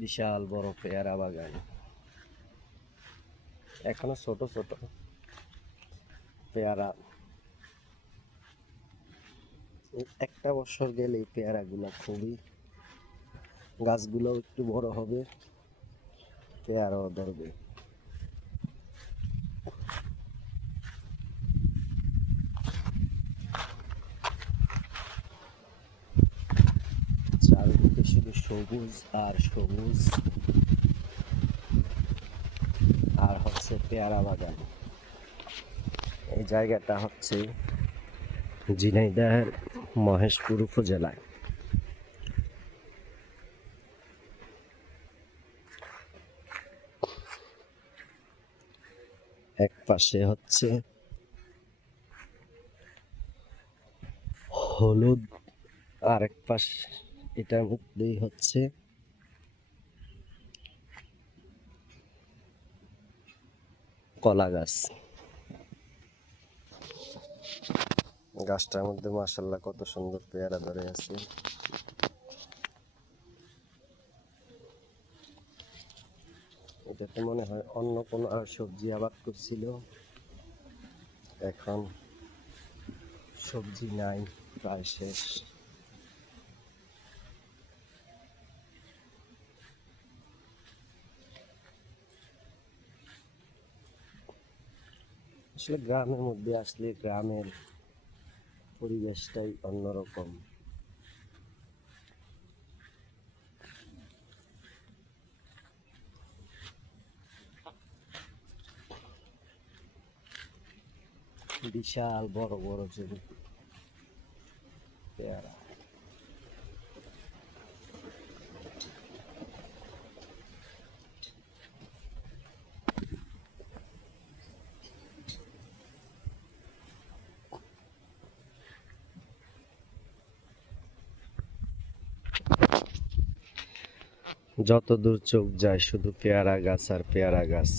বিশাল বড় পেয়ারা বাগান, এখনো ছোট ছোট পেয়ারা। একটা বছর গেলে এই পেয়ারাগুলো খুবই, গাছগুলো একটু বড় হবে, পেয়ারাও ধরবে। চারিদিকে শুধু সবুজ আর সবুজ, আর হচ্ছে পেয়ারা বাগান। এই জায়গাটা হচ্ছে ঝিনাইদহের মহেশপুর উপজেলায়। এক পাশে হচ্ছে হলুদ, আর এক পাশ এটার মধ্যেই হচ্ছে কলা গাছ। গাছটার মধ্যে মাশাআল্লাহ কত সুন্দর পেয়ারা ধরে আছে। এটাতে মনে হয় অন্য কোনো আর সবজি আবাদ করছিল, এখন সবজি নাই, প্রায় শেষ। আসলে গ্রামের মধ্যে আসলে গ্রামের পরিবেশটাই অন্যরকম। বিশাল বড় বড় জমি পেয়ারা। যত দূর চোখ যায় শুধু পেয়ারা গাছ আর পেয়ারা গাছ।